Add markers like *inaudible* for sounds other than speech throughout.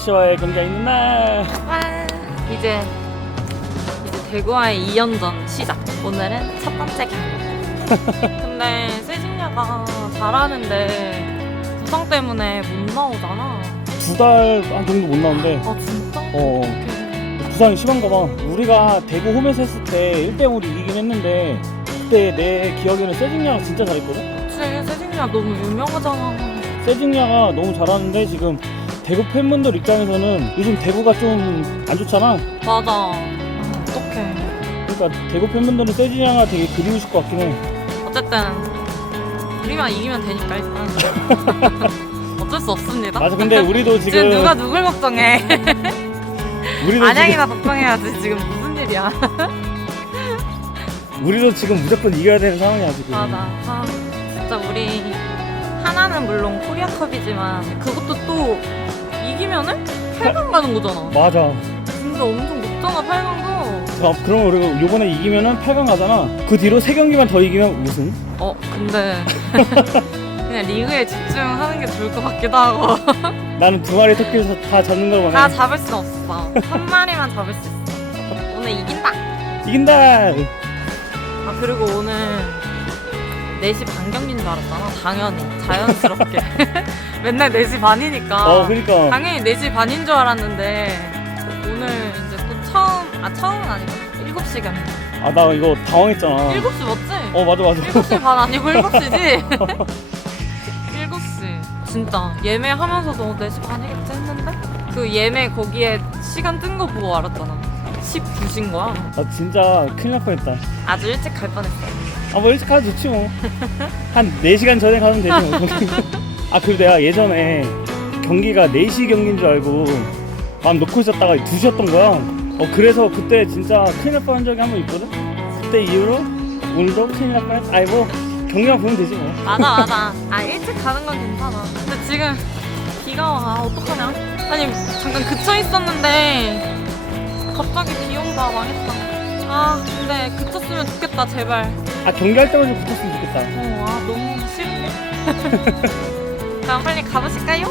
FC와의 경기가 있는 날. 와, 이제 이제 대구와의 2연전 시작. 오늘은 첫 번째 경기. *laughs* 근데 세징야가 잘하는데 부상 때문에 못 나오잖아. 두 달 한 정도 못 나오는데 아 진짜? 어. 부상이 심한가 봐. 우리가 대구 홈에서 했을 때 1대0으로 이기긴 했는데 그때 내 기억에는 세징야가 진짜 잘했거든. 그치 세징야 너무 유명하잖아. 세징야가 너무 잘하는데 지금 대구 팬분들 입장에서는 요즘 대구가 좀 안 좋잖아. 맞아. 아, 어떡해. 그러니까 대구 팬분들은 세징야가 되게 그리우실 것 같긴 해. 어쨌든 우리만 이기면 되니까 일단 *laughs* 어쩔 수 없습니다. 맞아. 근데 우리도 지금 지금 누가 누굴 걱정해? *laughs* 우리도 안양이나 걱정해야지 지금 무슨 일이야? 지금 *laughs* 우리도 지금 무조건 이겨야 되는 상황이야 지금. 맞아. 아, 진짜 우리 하나는 물론 코리아컵이지만 그것도 또 이기면은 8강 가는 거잖아. 맞아. 진짜 엄청 높잖아 8강도. 자, 그럼 우리가 요번에 이기면은 8강 가잖아. 그 뒤로 세 경기만 더 이기면 우승. 어 근데 *laughs* 그냥 리그에 집중하는 게 좋을 것 같기도 하고 *laughs* 나는 두 마리 토끼에서 다 잡는 걸다 원해. 잡을 순 없어. 한 마리만 잡을 수 있어. 오늘 이긴다. 이긴다. 아 그리고 오늘 4시 반 경기인 줄 알았잖아. 당연히 자연스럽게 *laughs* 맨날 4시 반이니까. 어, 그러니까. 당연히 4시 반인 줄 알았는데 오늘 이제 또 처음 아 처음은 아니고 7시 경기 아, 나 이거 당황했잖아. 7시 맞지? 어, 맞아, 맞아. 7시 반 아니고 7시지? 7시 *laughs* 진짜 예매하면서도 4시 반이겠지 했는데 그 예매 거기에 시간 뜬 거 보고 알았잖아 19시인 거야 아, 진짜 큰일 날 뻔했다. 아주 일찍 갈 뻔했어 아, 뭐 일찍 가도 좋지 뭐. 한 4시간 전에 가면 되지 뭐. 아, 그리고 내가 예전에 경기가 4시 경기인 줄 알고 마음 놓고 있었다가 2시였던 거야. 어, 그래서 그때 진짜 큰일 날 뻔한 적이 한 번 있거든? 그때 이후로 오늘도 큰일 날 뻔했 아이 뭐 경기만 보면 되지 뭐. 맞아 맞아 아 일찍 가는 건 괜찮아 근데 지금 비가 와 아, 어떡하냐 아니 잠깐 그쳐 있었는데 갑자기 비 온다 망했다 아 근데 그쳤으면 좋겠다 제발. 아, 경기할 때만 좀 붙었으면 좋겠다. 어, 아 너무 싫은데? *laughs* 그럼 빨리 가보실까요?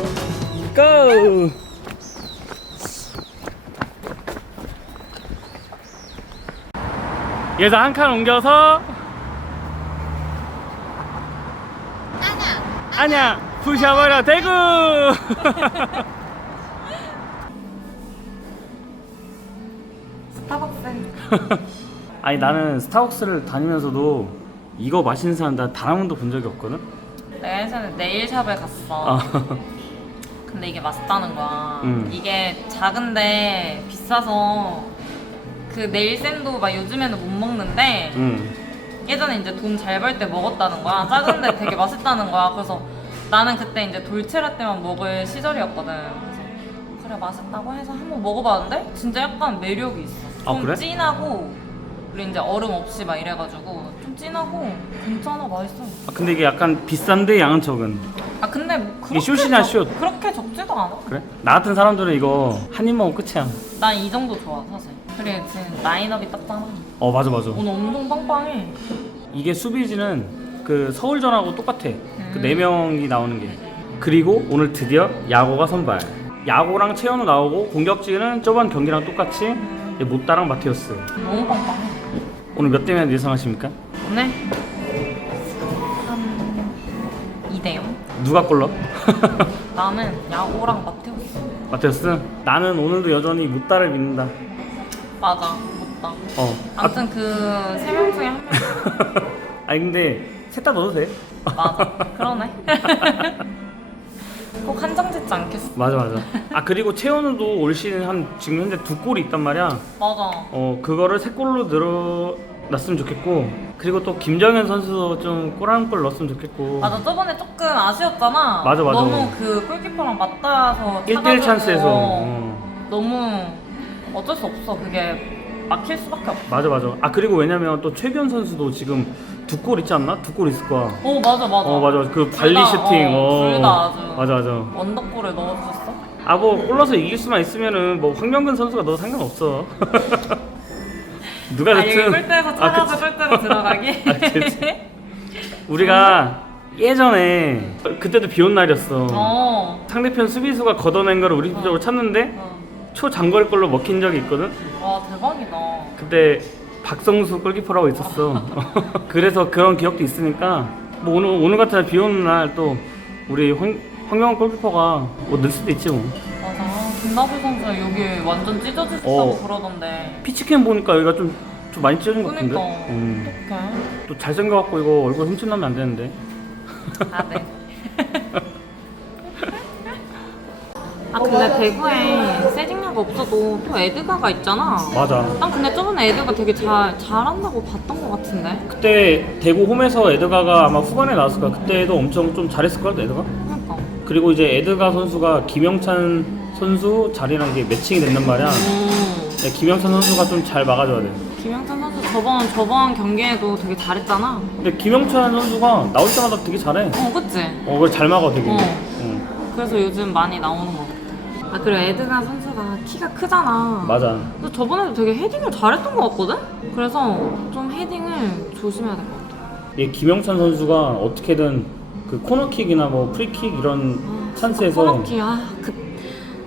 고! 여기서 한 칸 옮겨서. 아냐 아냐 부셔버려. 대구 *laughs* 스타벅스 *laughs* 아니 나는 스타벅스를 다니면서도 이거 마시는 사람 난단 한 번도 본 적이 없거든 내가 예전에 네일샵에 갔어 아, 근데 이게 맛있다는 거야. 음. 이게 작은데 비싸서 그 네일쌤도 막 요즘에는 못 먹는데 응. 예전에 이제 돈 잘 벌 때 먹었다는 거야. 작은데 되게 *laughs* 맛있다는 거야. 그래서 나는 그때 이제 돌체라떼만 먹을 시절이었거든. 그래서 그래 맛있다고 해서 한번 먹어봤는데 진짜 약간 매력이 있어. 아, 좀 그래? 진하고 그리고 이제 얼음 없이 막 이래가지고 좀 진하고 괜찮아 맛있어. 아, 근데 이게 약간 비싼데 양은 적은 아 근데 뭐 그렇게 숏이냐, 적- 숏? 그렇게 적지도 않아. 그래? 나 같은 사람들은 이거 한 입 먹으면 끝이야 난 이 정도 좋아 사실 그래 지금 라인업이 딱 잖아 어 맞아 맞아 오늘 엄청 빵빵해 이게 수비지는 그 서울전하고 똑같아. 음. 그네 명이 나오는 게. 그리고 오늘 드디어 야고가 선발. 야고랑 최현우 나오고 공격진은 저번 경기랑 똑같이 이제 못다랑 마테우스. 너무 빵빵해 오늘 몇 대면 예상하십니까? 오늘 한 2대0 누가 골러? *laughs* 나는 야구랑 마테우스 마테우스? 나는 오늘도 여전히 못다를 믿는다. 맞아 못다 어. 아, 아무튼 그 세 명 중에 한 명 *laughs* 아니 근데 셋 다 넣어도 돼. 맞아 그러네 *laughs* 꼭 한정 짓지 않겠어 맞아 맞아. 아 그리고 최현우도 올 시즌 한 지금 현재 두 골이 있단 말이야. 맞아 어 그거를 세 골로 늘어났으면 좋겠고 그리고 또 김정현 선수도 좀 골 한 골 넣었으면 좋겠고 맞아 저번에 조금 아쉬웠잖아 맞아, 맞아. 너무 그 골키퍼랑 맞닿아서 1대1 차가지고 찬스에서 어, 어. 너무 어쩔 수 없어 그게 막힐 수밖에 없어 맞아 맞아 아 그리고 왜냐면 또 최변 선수도 지금 두 골 있지 않나? 두 골 있을 거야 어 맞아 맞아 어 맞아 그둘 발리 다, 슈팅 어, 둘다 아주 맞아 맞아 원더골을 넣어주셨어? 아 뭐 골라서 이길 수만 있으면은 뭐 황명근 선수가 넣어도 상관없어 *laughs* 누가 아 됐든 골대에서 아, 찾아서 그치. 골대로 들어가기? *laughs* 아, 그치. 우리가 예전에 그때도 비 온 날이었어. 어. 상대편 수비수가 걷어낸 거를 우리 쪽으로 찼는데 초장거리 걸로 먹힌 적이 있거든. 와 대박이다. 그때 박성수 골키퍼라고 있었어. *laughs* 그래서 그런 기억도 있으니까 뭐 오늘 오늘 같은 날 비 오는 날 또 우리 황, 황경원 골키퍼가 뭐 넣을 수도 있지 뭐. 맞아. 김나부 선수 여기 완전 찢어지셨다고 어. 그러던데. 피치캠 보니까 여기가 좀, 좀 많이 찢어진 것 같은데. 그러니까 음. 어떡해. 또 잘생겨갖고 이거 얼굴 훔쳐나면 안 되는데. 아 네. *laughs* 아 근데 대구에 세징야가 없어도 또 에드가가 있잖아. 맞아. 난 근데 저번에 에드가 되게 잘 잘한다고 봤던 것 같은데. 그때 대구 홈에서 에드가가 아마 후반에 나왔을 거야. 그때도 엄청 좀 잘했을 거야, 에드가. 그러니까. 그리고 이제 에드가 선수가 김영찬 선수 자리랑 이게 매칭이 된단 말이야. 음. 네, 김영찬 선수가 좀 잘 막아줘야 돼. 김영찬 선수 저번 저번 경기에도 되게 잘했잖아. 근데 김영찬 선수가 나올 때마다 되게 잘해. 어 그치? 어, 그걸 잘 막아 되게. 어. 응. 그래서 요즘 많이 나오는 것같 아. 아 그리고 에드가 선수가 키가 크잖아. 맞아. 근데 저번에도 되게 헤딩을 잘했던 것 같거든? 그래서 좀 헤딩을 조심해야 될 것 같아. 얘 김영찬 선수가 어떻게든 그 코너킥이나 뭐 프리킥 이런 찬스에서 코너킥 아 그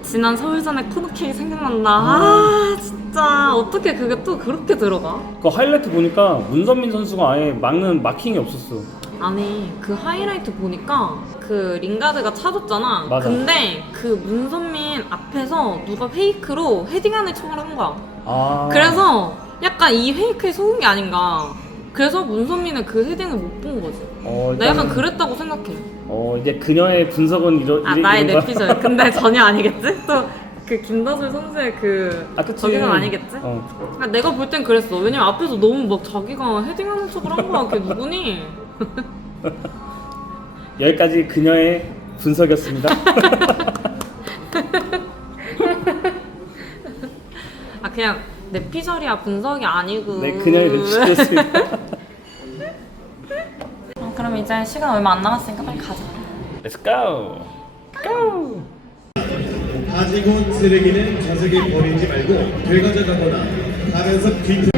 지난 서울전에 코너킥이 생각난다. 아 진짜 어떻게 그게 또 그렇게 들어가? 그 하이라이트 보니까 문선민 선수가 아예 막는 마킹이 없었어. 아니 그 하이라이트 보니까 그 링가드가 차줬잖아. 맞아. 근데 그 문선민 앞에서 누가 페이크로 헤딩하는 척을 한 거야. 아. 그래서 약간 이 페이크에 속은 게 아닌가. 그래서 문선민은 그 헤딩을 못 본 거지. 어, 나 약간 그랬다고 생각해. 어 이제 그녀의 분석은 이러 아 이래- 나의 이런 거야? 내피셜. 근데 전혀 아니겠지? 또 그 김다솔 선수의 그 아, 그치. 저기는 아니겠지? 어. 아, 내가 볼 땐 그랬어. 왜냐면 앞에서 너무 막 자기가 헤딩하는 척을 한 거야. 걔 누구니? *laughs* 여기까지 그녀의 분석이었습니다. *laughs* 아 그냥 내 피셜이야 분석이 아니고. 네, 그녀의 내피셜이었습니다. *laughs* 어, 그럼 이제 시간 얼마 안 남았으니까 빨리 가자. Let's go. Go. 가지고 온 쓰레기는 저석에 버리지 말고 되가져가거나 가면서 뒤왜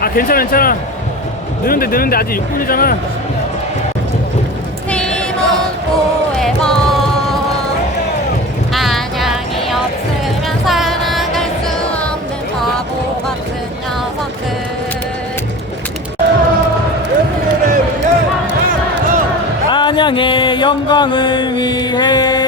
아 괜찮아 괜찮아. 느는데 느는데 아직 6분이잖아. 팀은 포에버 안양이 없으면 살아갈 수 없는 바보 같은 녀석들. 안양의 영광을 위해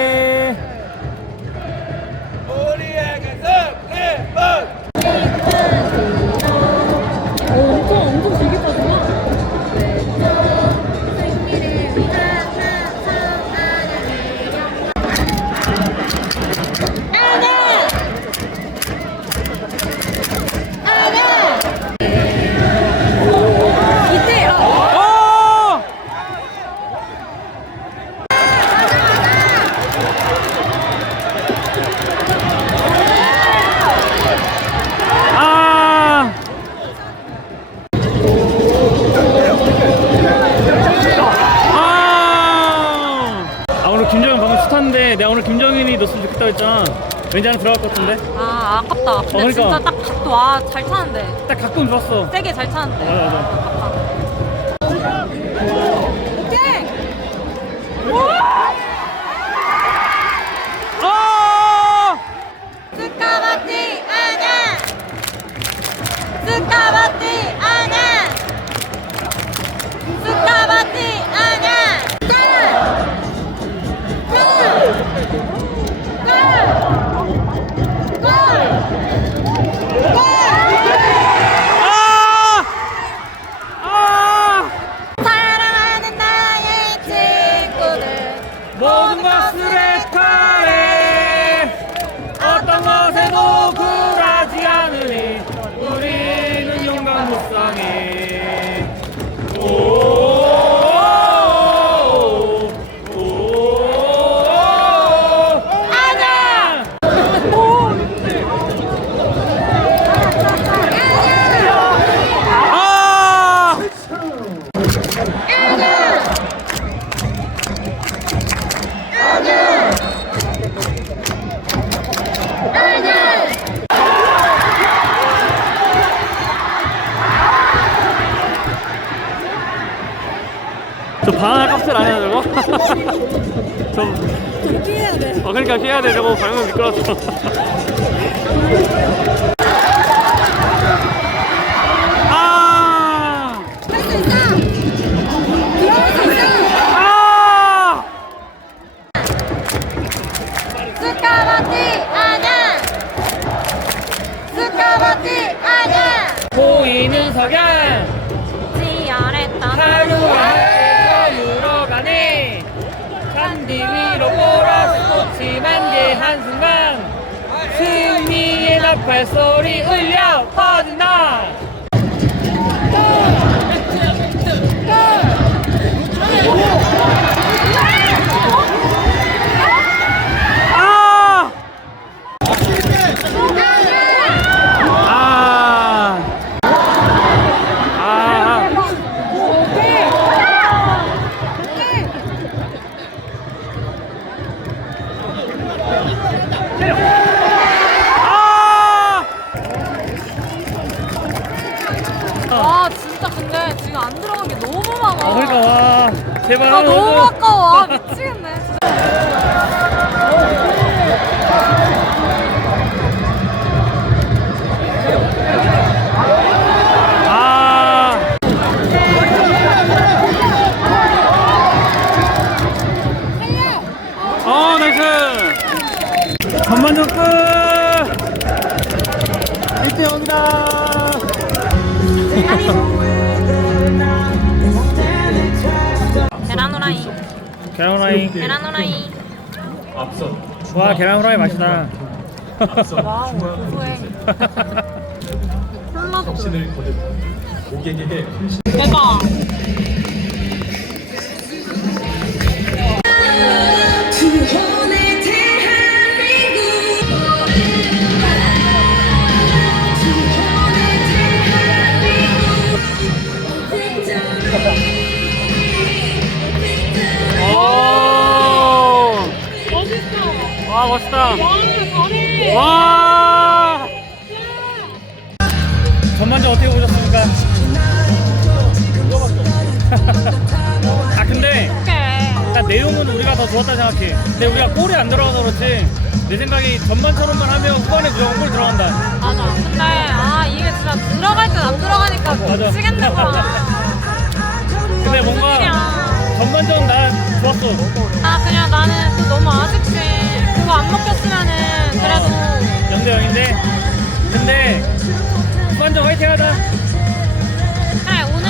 왠지 하나 들어갈 것 같은데? 아 아깝다. 근데 그러니까. 진짜 딱 각도 와잘 차는데 딱 갖고 좋았어. 세게 잘 차는데. 맞아, 맞아. 아! 값을 안 해야 되고? 저 피해야 돼. 어 그러니까 피해야 돼. 저거 방금 미끄러웠어. *laughs* 승리의 나팔 소리 울려 전반전 끝. 1대 0이다. 계란 후라이. 계란 후라이. 계란 후라이. 와, 계란 후라이 맛있다. 와우 고소해. 콜라도 고객에게 대박. 멋있다. 와. 전반전 어떻게 보셨습니까? *laughs* 아 근데. 일단 내용은 우리가 더 좋았다 생각해. 근데 우리가 골이 안 들어가서 그렇지. 내 생각에 전반처럼만 하면 후반에 무조건 골 들어간다. 맞아. 근데 아 이게 진짜 들어갈 땐안 들어가니까 맞아. 미치겠는구나. *laughs* 근데 뭔가 일이야. 전반전 난 좋았어. 아 그냥 나는 또 너무 아쉽지. 그거 안 먹혔으면은 그래도 0대 0인데. 근데 후반전 화이팅 하자. 그래 오늘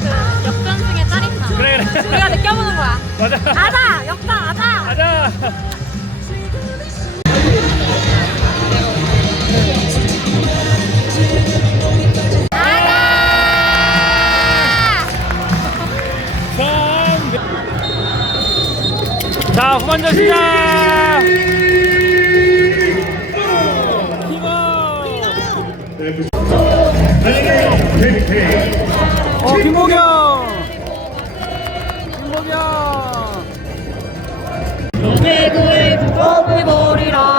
그 역전승의 짜릿함. 그래, 그래. 우리가 느껴보는 거야. 맞아. 가자 역전 가자. 가자. 자, 자, 후반전 시작! 어 김보경. 김보경. 외구의 불법을 버리라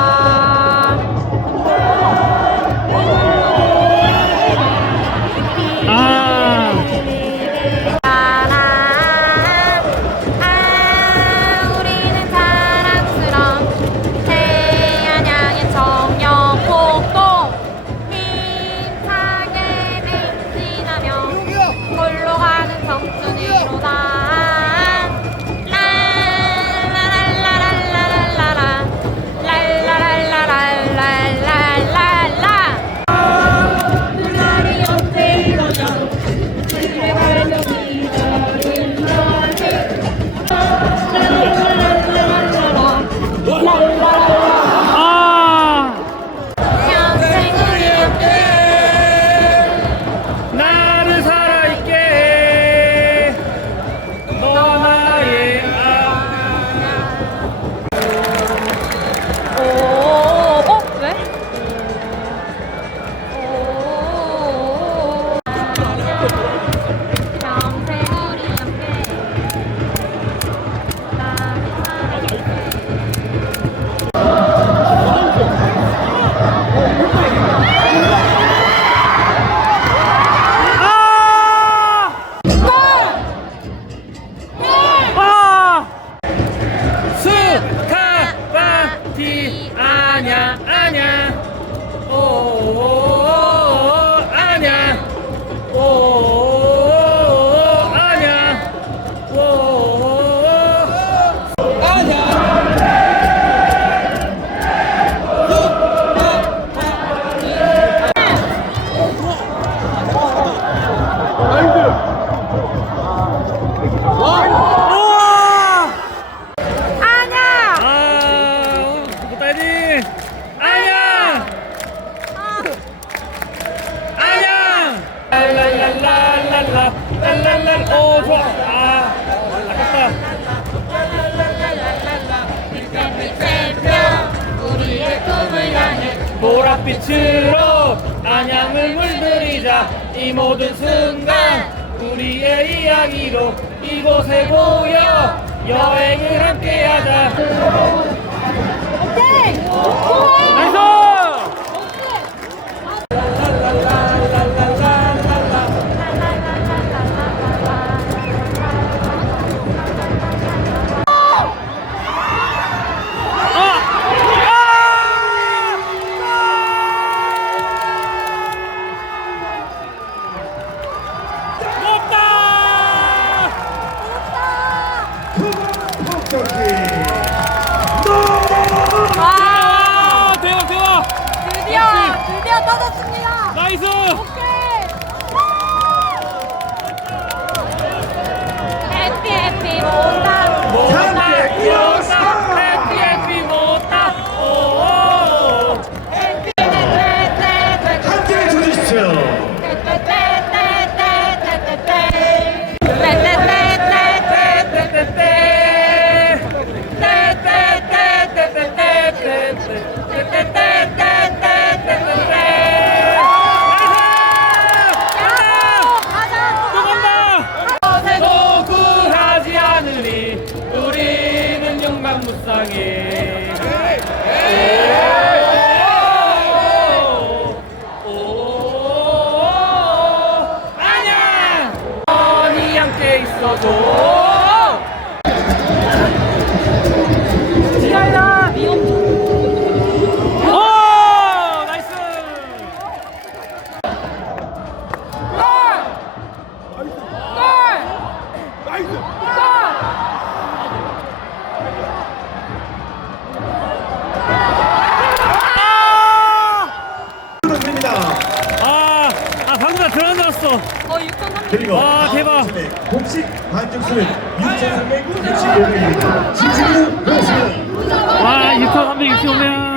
어 6,300. 그리고 와, 대박. 공식 반죽수는 6,365명입니다 진심으로 고맙습니다 와 6,365명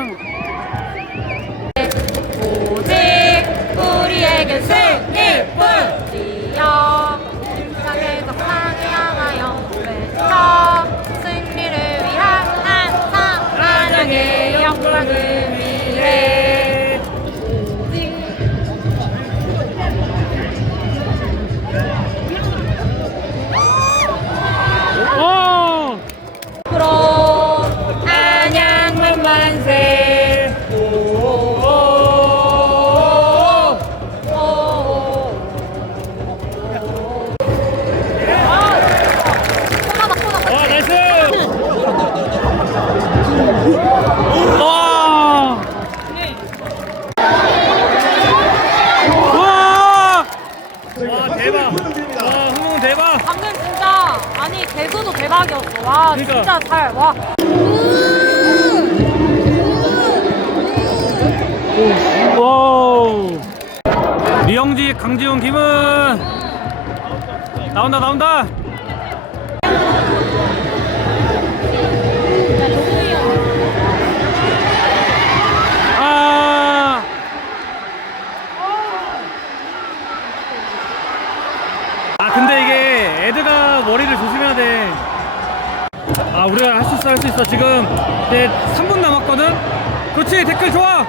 진짜 잘와. 와우. 미영지 강지훈 김은. 나온다 나온다 수 있어. 지금 이제 3분 남았거든? 그렇지, 댓글 좋아!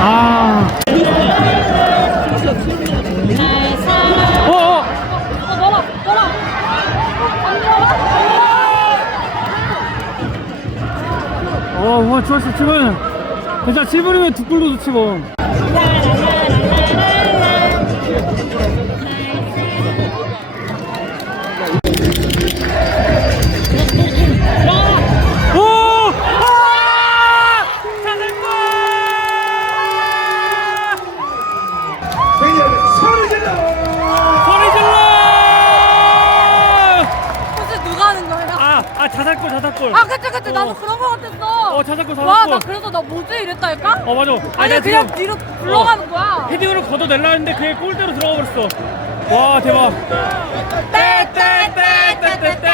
아. 어, 어. 어 뭐라 뭐라 안 들어가? 어, 와, 좋았어, 7분. 괜찮아, 7분이면 두 골도 좋지, 뭐. 아, 아, 자살골, 자살골. 아 그치 그치 나도 어. 그런 거 같았어 어, 자살골, 와 자살골. 나 그래서 나 뭐지 이랬다니까? 어, 맞아. 아, 아니 그냥 지금 뒤로 굴러가는 거야 헤딩으로 걷어내려 했는데 그게 골대로 들어가 버렸어. 와, 대박. 떼떼떼떼떼떼. 떼떼떼떼떼.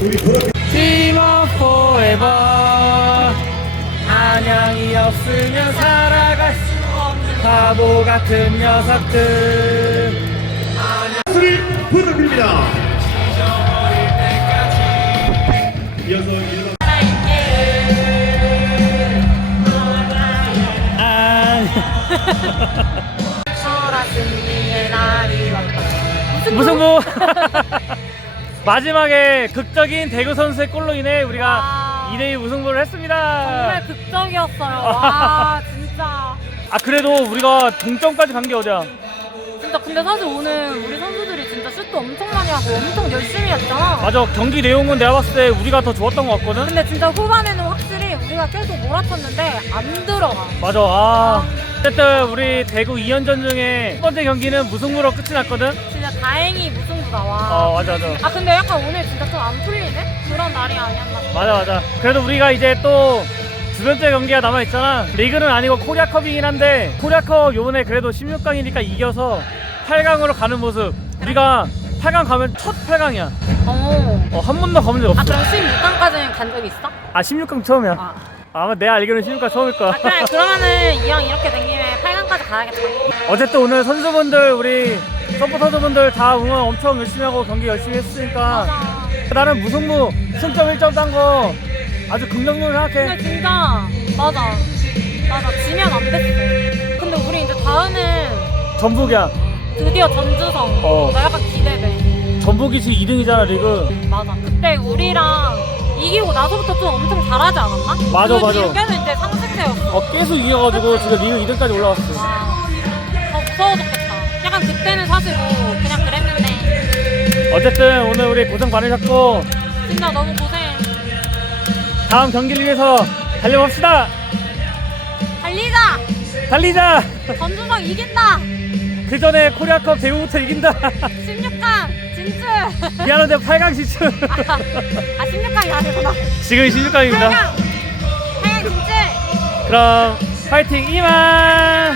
팀워 포에버 안양이 없으면 살아갈 수 없는 바보 같은 녀석들. 박수를 부탁드립니다. 이어서 일반 아, *laughs* *laughs* 뭐 *laughs* 마지막에 극적인 대구 선수의 골로 인해 우리가 와. 2대2 무승부를 했습니다 정말 극적이었어요. *laughs* 와 진짜. 아 그래도 우리가 동점까지 간 게 어디야 진짜 근데 사실 오늘 우리 선수들이 진짜 슛도 엄청 많이 하고 엄청 열심히 했잖아. 맞아 경기 내용은 내가 봤을 때 우리가 더 좋았던 것 같거든 근데 진짜 후반에는 확실히 우리가 계속 몰아쳤는데 안 들어가. 맞아 아 어쨌든 우리 대구 2연전 중에 첫 번째 경기는 무승부로 끝이 났거든 진짜 다행히 무승 부 나와. 어 맞아 맞아 아 근데 약간 오늘 진짜 좀 안 풀리네? 그런 날이 아니었나. 맞아 맞아 그래도 우리가 이제 또 두 번째 경기가 남아있잖아 리그는 아니고 코리아컵이긴 한데 코리아컵 요번에 그래도 16강이니까 이겨서 8강으로 가는 모습 우리가 8강 가면 첫 8강이야 어. 어, 한 번도 가본 적 아 없어 그럼 16강까지는 간 적 있어? 아 16강 처음이야 아. 아마 내가 알기로는 16강 처음일 거야 아 그래 그러면은 이왕 이렇게 된 김에 8강까지 가야겠다. 어쨌든 오늘 선수분들 우리 서포터즈분들 다 응원 엄청 열심히 하고 경기 열심히 했으니까. 나는 무승부 승점 1점 딴 거 아주 긍정적으로 생각해 근데 진짜 맞아. 맞아 지면 안 됐어. 근데 우리 이제 다음은 전북이야 드디어 전주성. 어. 나 약간 기대돼. 전북이 지금 2등이잖아 리그 맞아. 그때 우리랑 이기고 나서부터 좀 엄청 잘하지 않았나? 맞아, 그 맞아. 뒤에는 이제 상승세였어. 어 계속 이겨가지고 지금 리그 2등까지 올라왔어 와, 더 무서워졌겠다. 약간 그때는 사실 뭐 그냥 그랬는데 어쨌든 오늘 우리 고생 많으셨고 진짜 너무 고생. 다음 경기를 위해서 달려봅시다 달리자. 달리자 전주성 이긴다. 그 전에 코리아컵 대구부터 이긴다 16강 진출. 미안한데 8강 진출 아 16강이 아니구나. 지금 16강입니다 8강. 8강 진출. 그럼 파이팅 이만